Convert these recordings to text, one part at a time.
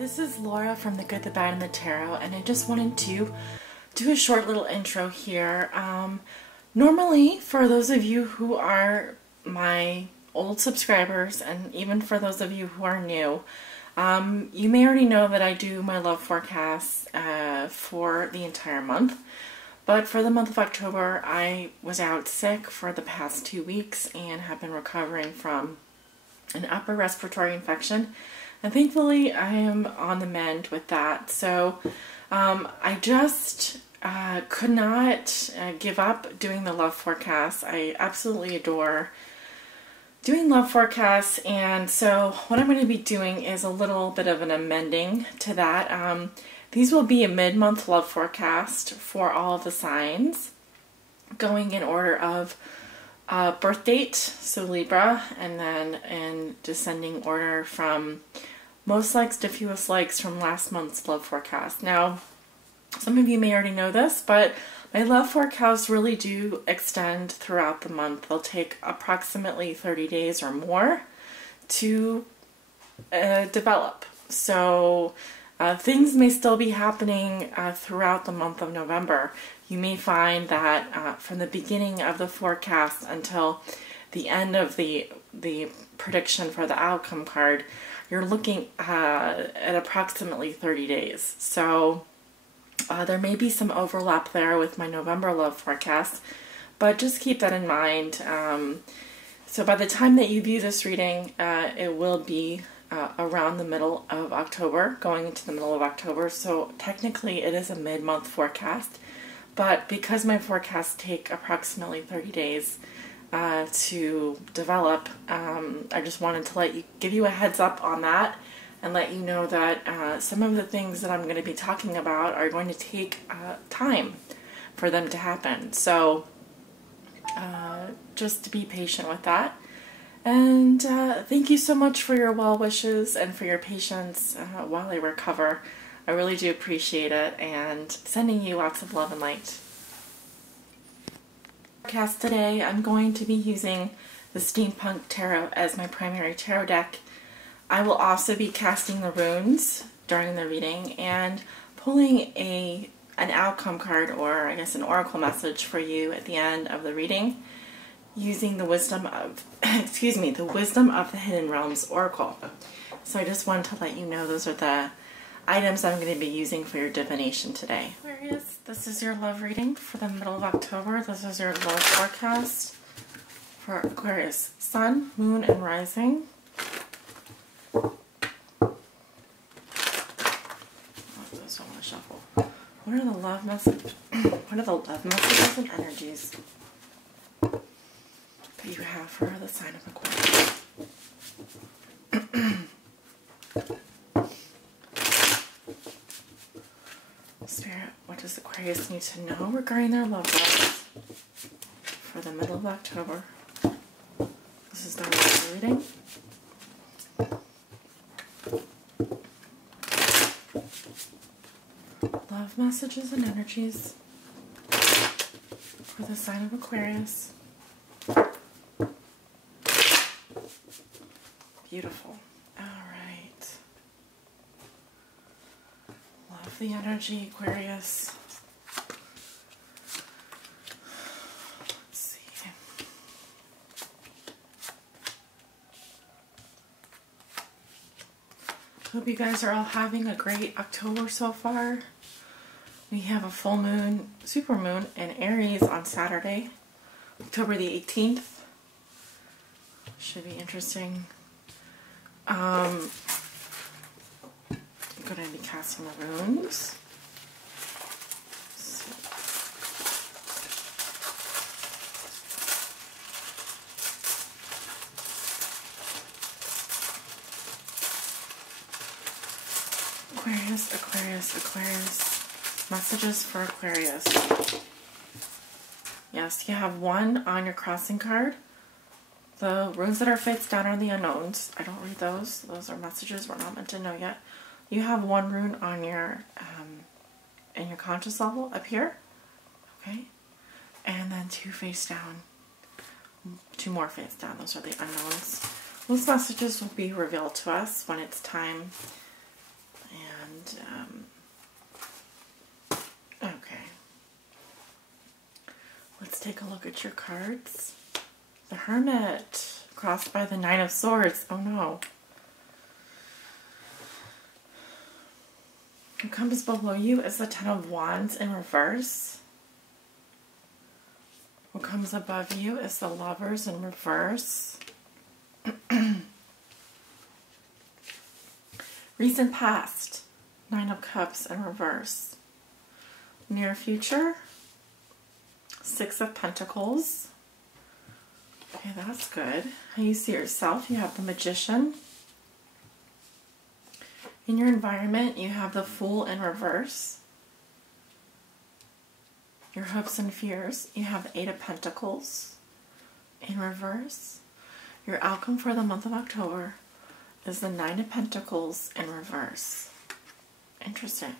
This is Laura from The Good, the Bad, and the Tarot, and I just wanted to do a short little intro here. Normally, for those of you who are my old subscribers, and even for those of you who are new, you may already know that I do my love forecasts for the entire month. But for the month of October, I was out sick for the past 2 weeks and have been recovering from an upper respiratory infection. And thankfully, I am on the mend with that. So I just could not give up doing the love forecasts. I absolutely adore doing love forecasts. And so what I'm going to be doing is a little bit of an amending to that. These will be a mid-month love forecast for all of the signs, going in order of birth date, so Libra, and then in descending order from most likes to fewest likes from last month's love forecast. Now, some of you may already know this, but my love forecasts really do extend throughout the month. They'll take approximately 30 days or more to develop. So things may still be happening throughout the month of November. You may find that from the beginning of the forecast until the end of the prediction for the outcome card, you're looking at approximately 30 days. So there may be some overlap there with my November love forecast, but just keep that in mind. So by the time that you view this reading, it will be around the middle of October, going into the middle of October. So technically it is a mid-month forecast, but because my forecasts take approximately 30 days to develop, I just wanted to give you a heads up on that and let you know that some of the things that I'm going to be talking about are going to take time for them to happen. So just to be patient with that. And thank you so much for your well wishes and for your patience while I recover. I really do appreciate it, and sending you lots of love and light. Forecast today, I'm going to be using the Steampunk Tarot as my primary tarot deck. I will also be casting the runes during the reading and pulling an outcome card, or I guess an oracle message for you at the end of the reading, using the wisdom of, the Wisdom of the Hidden Realms Oracle. So I just wanted to let you know those are the items I'm going to be using for your divination today. Aquarius, this is your love reading for the middle of October. This is your love forecast for Aquarius Sun, Moon, and Rising. Oh, those I want to shuffle. What are the love messages? What are the love messages and energies that you have for the sign of Aquarius? Spirit, what does Aquarius need to know regarding their love lives for the middle of October? This is the reading. Love messages and energies for the sign of Aquarius. Beautiful. All right. Love the energy, Aquarius. Let's see. Hope you guys are all having a great October so far. We have a full moon, super moon in Aries on Saturday, October the 18th. Should be interesting. I'm going to be casting the runes. Aquarius, Aquarius, Aquarius. Messages for Aquarius. Yes, you have one on your crossing card. The runes that are face down are the unknowns. I don't read those. Those are messages we're not meant to know yet. You have one rune on your in your conscious level up here. Okay. And then two face down. Two more face down. Those are the unknowns. Those messages will be revealed to us when it's time okay. Let's take a look at your cards. The Hermit, crossed by the Nine of Swords. Oh no. What comes below you is the Ten of Wands in reverse. What comes above you is the Lovers in reverse. Recent past, Nine of Cups in reverse. Near future, Six of Pentacles. Okay, that's good. How you see yourself, you have the Magician. In your environment, you have the Fool in reverse. Your hopes and fears, you have the Eight of Pentacles in reverse. Your outcome for the month of October is the Nine of Pentacles in reverse. Interesting.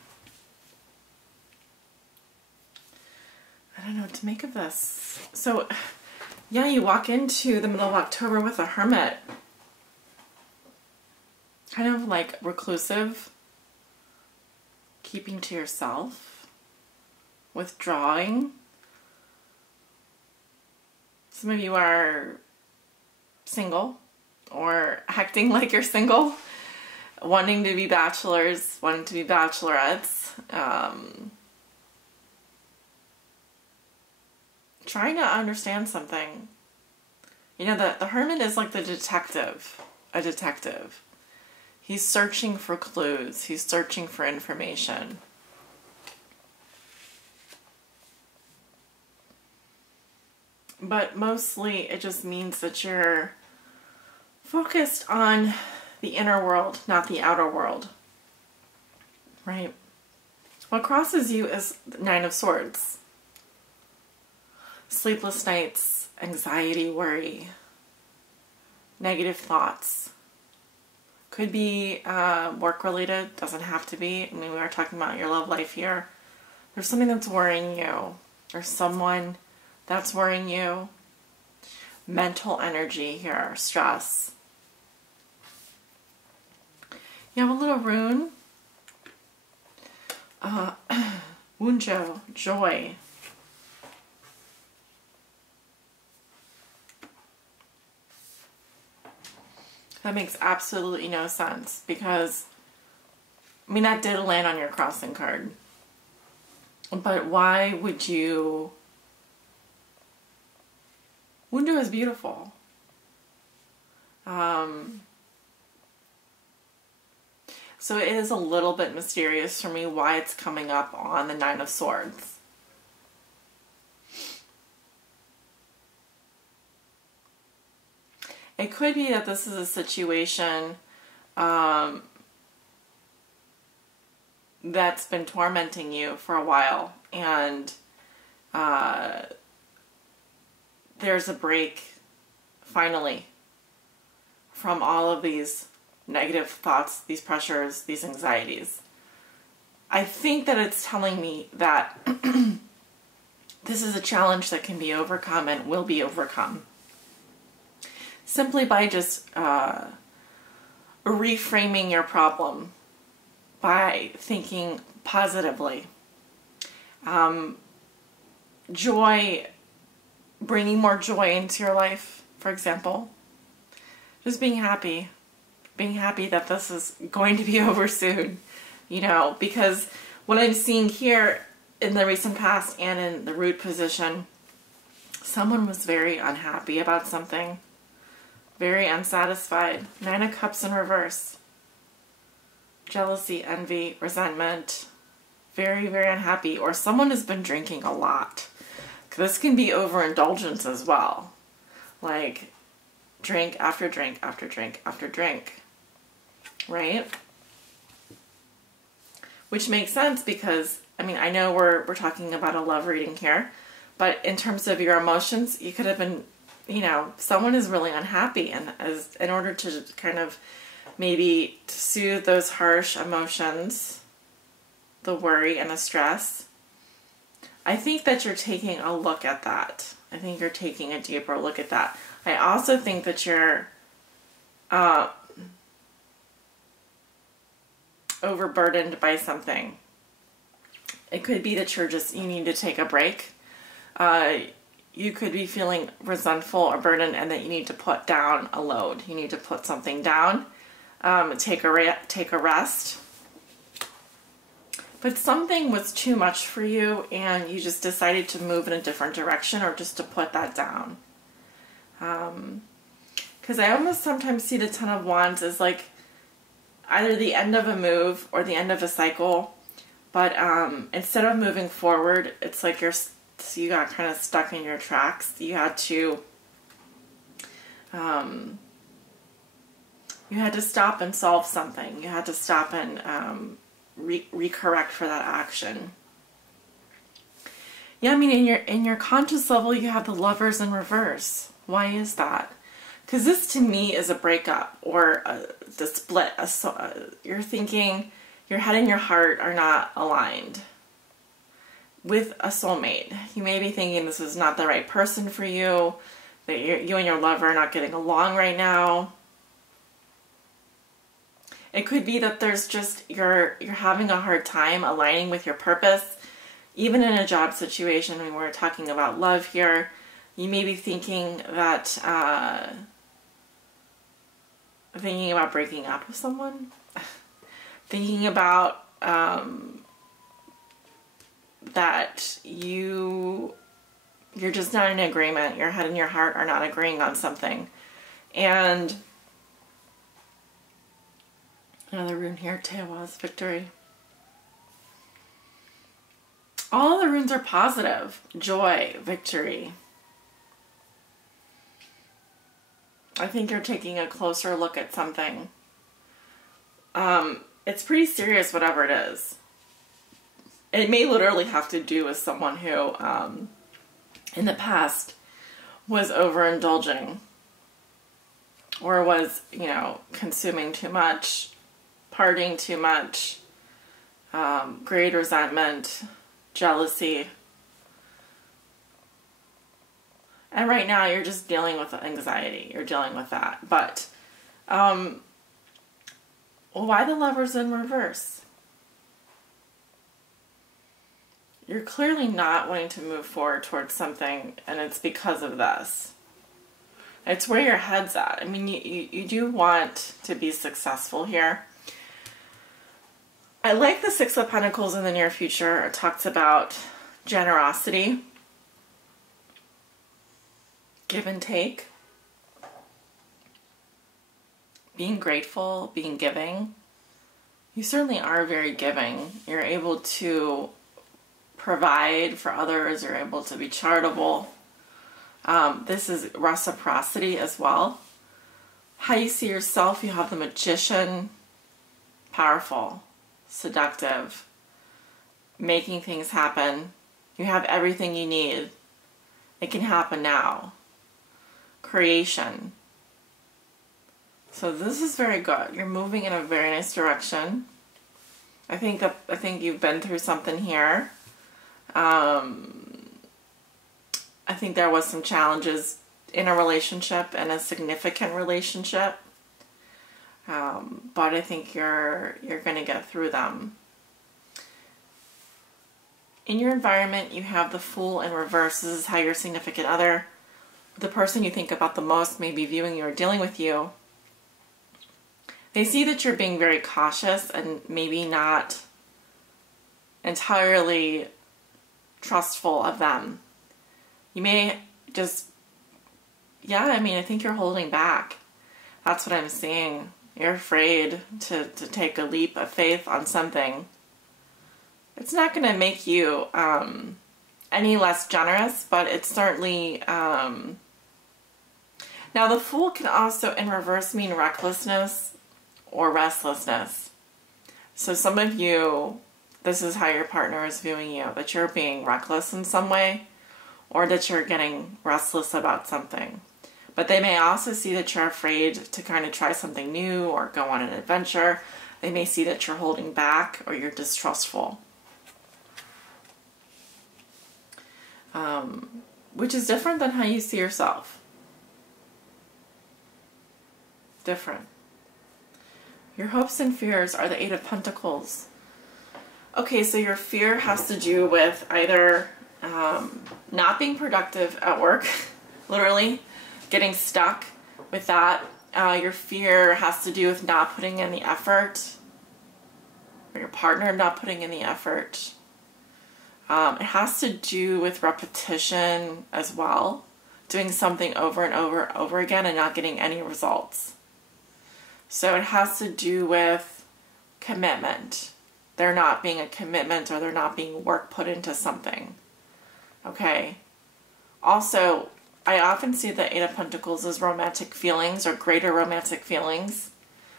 I don't know what to make of this. So, yeah, you walk into the middle of October with a Hermit. Kind of like reclusive, keeping to yourself, withdrawing. Some of you are single or acting like you're single, wanting to be bachelors, wanting to be bachelorettes, trying to understand something. You know, the Hermit is like the detective, a detective. He's searching for clues. He's searching for information. But mostly it just means that you're focused on the inner world, not the outer world. Right? What crosses you is the Nine of Swords. Sleepless nights, anxiety, worry, negative thoughts. Could be work related, doesn't have to be. I mean, we are talking about your love life here. There's something that's worrying you. There's someone that's worrying you. Mental energy here, stress. You have a little rune. Wunjo, joy. That makes absolutely no sense because, I mean, that did land on your crossing card. But why would you... Wunjo is beautiful. So it is a little bit mysterious for me why it's coming up on the Nine of Swords. It could be that this is a situation that's been tormenting you for a while, and there's a break, finally, from all of these negative thoughts, these pressures, these anxieties. I think that it's telling me that this is a challenge that can be overcome and will be overcome. Simply by just reframing your problem, by thinking positively. Joy, bringing more joy into your life, for example. Just being happy that this is going to be over soon, you know, because what I'm seeing here in the recent past and in the root position, someone was very unhappy about something. Very unsatisfied. Nine of Cups in reverse. Jealousy, envy, resentment. Very, very unhappy. Or someone has been drinking a lot. This can be overindulgence as well. Like, drink after drink after drink after drink. Right? Which makes sense because, I mean, I know we're talking about a love reading here. But in terms of your emotions, you could have been... You know, someone is really unhappy, and in order to kind of maybe soothe those harsh emotions, the worry and the stress, I think that you're taking a look at that. I think you're taking a deeper look at that. I also think that you're overburdened by something. It could be that you need to take a break. You could be feeling resentful or burdened and that you need to put down a load. You need to put something down, take a rest. But something was too much for you and you just decided to move in a different direction or just to put that down. Because I almost sometimes see the Ten of Wands as like either the end of a move or the end of a cycle. But instead of moving forward, it's like you got kind of stuck in your tracks. You had to stop and solve something. You had to stop and recorrect for that action. Yeah, I mean, in your conscious level, you have the Lovers in reverse. Why is that? Because this to me is a breakup or the split. You're thinking your head and your heart are not aligned with a soulmate. You may be thinking this is not the right person for you, that you and your lover are not getting along right now. It could be that there's just, you're having a hard time aligning with your purpose. Even in a job situation, when we're talking about love here, you may be thinking that, thinking about breaking up with someone. Thinking about that you're just not in agreement. Your head and your heart are not agreeing on something. And another rune here, Tewas, victory. All of the runes are positive. Joy, victory. I think you're taking a closer look at something. It's pretty serious, whatever it is. It may literally have to do with someone who, in the past, was overindulging or was, consuming too much, partying too much, great resentment, jealousy. And right now you're just dealing with anxiety. You're dealing with that. But why the Lovers in reverse? You're clearly not wanting to move forward towards something, and it's because of this. It's where your head's at. I mean, you do want to be successful here. I like the Six of Pentacles in the near future. It talks about generosity, give and take, being grateful, being giving. You certainly are very giving. You're able to provide for others. You're able to be charitable. This is reciprocity as well. How you see yourself, you have the Magician, powerful, seductive, making things happen. You have everything you need. It can happen now. Creation. So this is very good. You're moving in a very nice direction. I think you've been through something here. I think there was some challenges in a relationship and a significant relationship. But I think you're going to get through them. In your environment, you have the Fool in reverse. This is how your significant other, the person you think about the most, may be viewing you or dealing with you. They see that you're being very cautious and maybe not entirely trustful of them. You may just, I think you're holding back. That's what I'm seeing. You're afraid to take a leap of faith on something. It's not going to make you any less generous, but it's certainly... Now, the Fool can also, in reverse, mean recklessness or restlessness. So some of you, this is how your partner is viewing you, that you're being reckless in some way, or that you're getting restless about something. But they may also see that you're afraid to kind of try something new or go on an adventure. They may see that you're holding back or you're distrustful. Which is different than how you see yourself. Different. Your hopes and fears are the Eight of Pentacles. Okay, so your fear has to do with either not being productive at work, literally getting stuck with that. Your fear has to do with not putting in the effort, or your partner not putting in the effort. It has to do with repetition as well, doing something over and over again and not getting any results. So it has to do with commitment. There not being a commitment, or there not being work put into something. Okay. Also, I often see the Eight of Pentacles as romantic feelings or greater romantic feelings.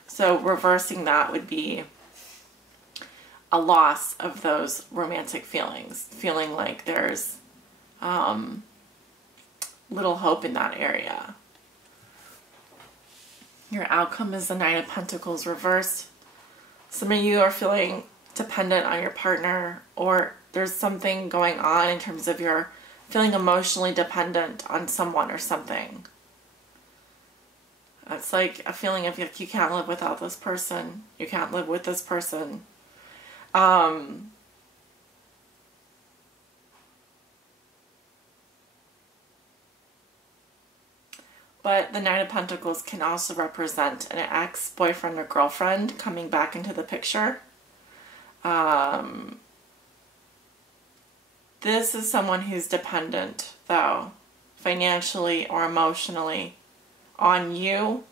So reversing that would be a loss of those romantic feelings. Feeling like there's little hope in that area. Your outcome is the Nine of Pentacles reversed. Some of you are feeling dependent on your partner, or there's something going on in terms of you're feeling emotionally dependent on someone or something. It's like a feeling of like you can't live without this person. You can't live with this person. But the Nine of Pentacles can also represent an ex-boyfriend or girlfriend coming back into the picture. This is someone who's dependent, though, financially or emotionally on you,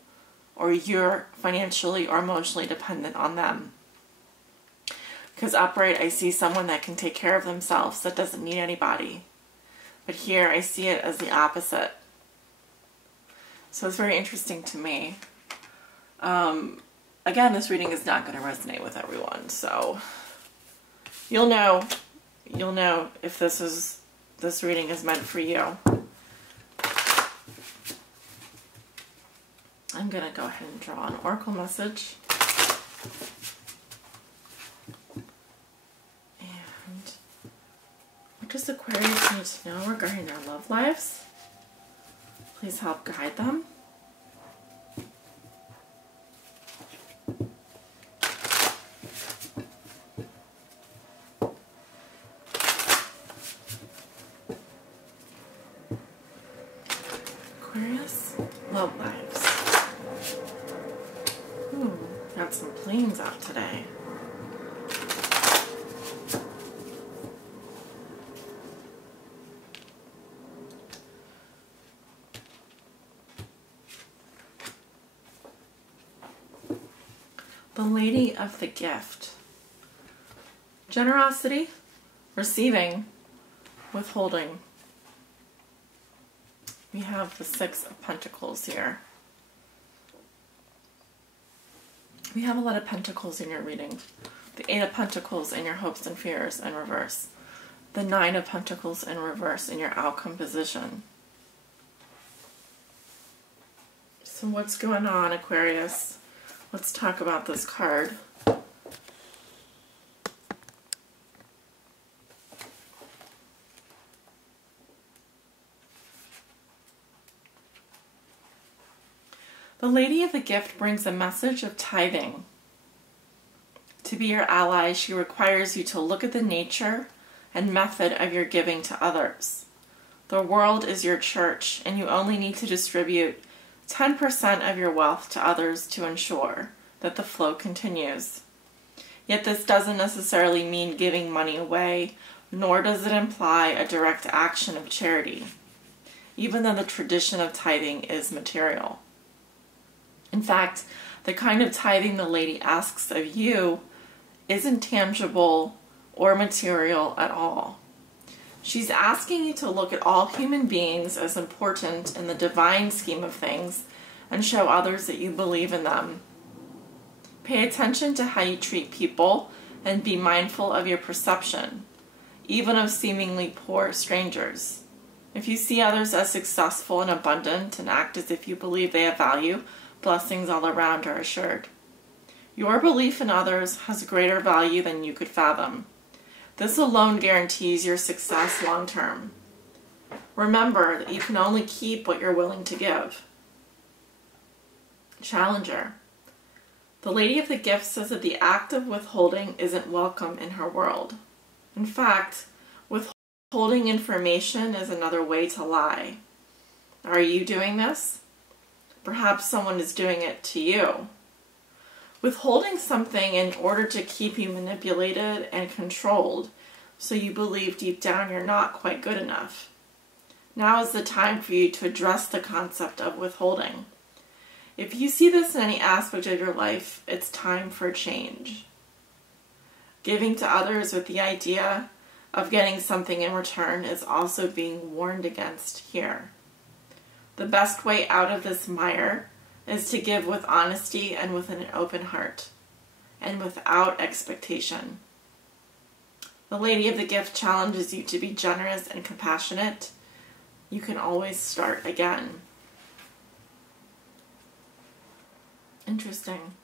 or you're financially or emotionally dependent on them. Because upright, I see someone that can take care of themselves, that doesn't need anybody. But here, I see it as the opposite. So it's very interesting to me. Again, this reading is not going to resonate with everyone, so you'll know if this reading is meant for you. I'm going to go ahead and draw an oracle message. And what does Aquarius need to know regarding their love lives? Please help guide them. Aquarius, love lives. Ooh, got some planes out today. The Lady of the Gift. Generosity, receiving, withholding. We have the Six of Pentacles here. We have a lot of pentacles in your reading. The Eight of Pentacles in your hopes and fears in reverse. The Nine of Pentacles in reverse in your outcome position. So what's going on, Aquarius? Let's talk about this card. The Lady of the Gift brings a message of tithing. To be your ally, she requires you to look at the nature and method of your giving to others. The world is your church, and you only need to distribute 10% of your wealth to others to ensure that the flow continues. Yet this doesn't necessarily mean giving money away, nor does it imply a direct action of charity, even though the tradition of tithing is material. In fact, the kind of tithing the lady asks of you isn't tangible or material at all. She's asking you to look at all human beings as important in the divine scheme of things and show others that you believe in them. Pay attention to how you treat people and be mindful of your perception, even of seemingly poor strangers. If you see others as successful and abundant and act as if you believe they have value, blessings all around are assured. Your belief in others has greater value than you could fathom. This alone guarantees your success long term. Remember that you can only keep what you're willing to give. Challenger. The Lady of the Gift says that the act of withholding isn't welcome in her world. In fact, withholding information is another way to lie. Are you doing this? Perhaps someone is doing it to you. Withholding something in order to keep you manipulated and controlled, so you believe deep down you're not quite good enough. Now is the time for you to address the concept of withholding. If you see this in any aspect of your life, it's time for change. Giving to others with the idea of getting something in return is also being warned against here. The best way out of this mire is to give with honesty and with an open heart, and without expectation. The Lady of the Gift challenges you to be generous and compassionate. You can always start again. Interesting.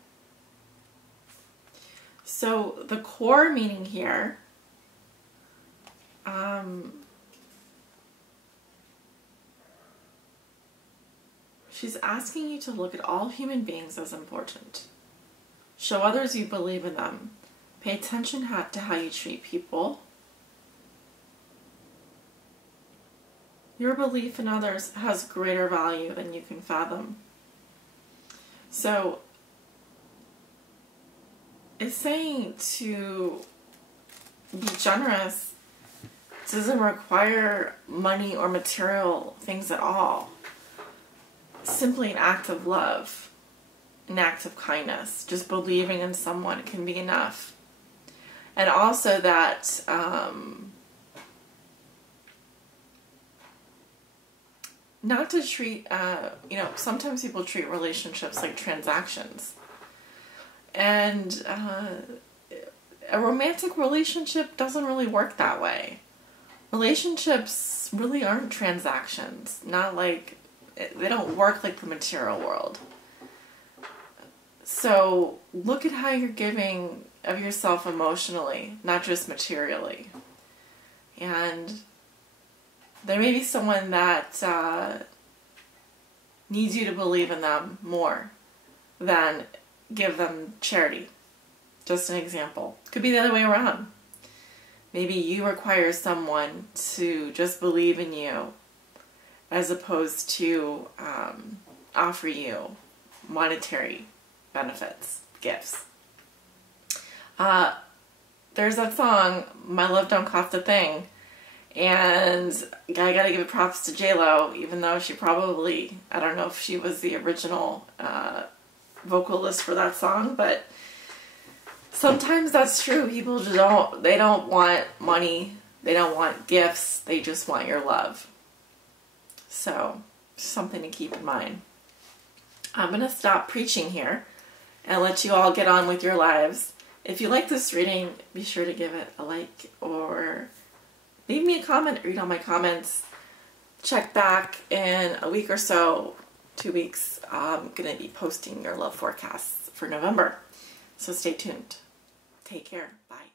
So the core meaning here, she's asking you to look at all human beings as important. Show others you believe in them. Pay attention to how you treat people. Your belief in others has greater value than you can fathom. So, it's saying to be generous doesn't require money or material things at all. Simply an act of love, an act of kindness, just believing in someone can be enough. And also that not to treat, sometimes people treat relationships like transactions. And a romantic relationship doesn't really work that way. Relationships really aren't transactions. They don't work like the material world. So look at how you're giving of yourself emotionally, not just materially. And there may be someone that needs you to believe in them more than give them charity. Just an example. Could be the other way around. Maybe you require someone to just believe in you as opposed to offer you monetary benefits, gifts. There's that song, My Love Don't Cost a Thing, and I gotta give props to J-Lo, even though she probably, I don't know if she was the original vocalist for that song, but sometimes that's true. People just don't want money, they don't want gifts, they just want your love. So, something to keep in mind. I'm going to stop preaching here and let you all get on with your lives. If you like this reading, be sure to give it a like or leave me a comment, read all my comments. Check back in a week or so, 2 weeks. I'm going to be posting your love forecasts for November. So stay tuned. Take care. Bye.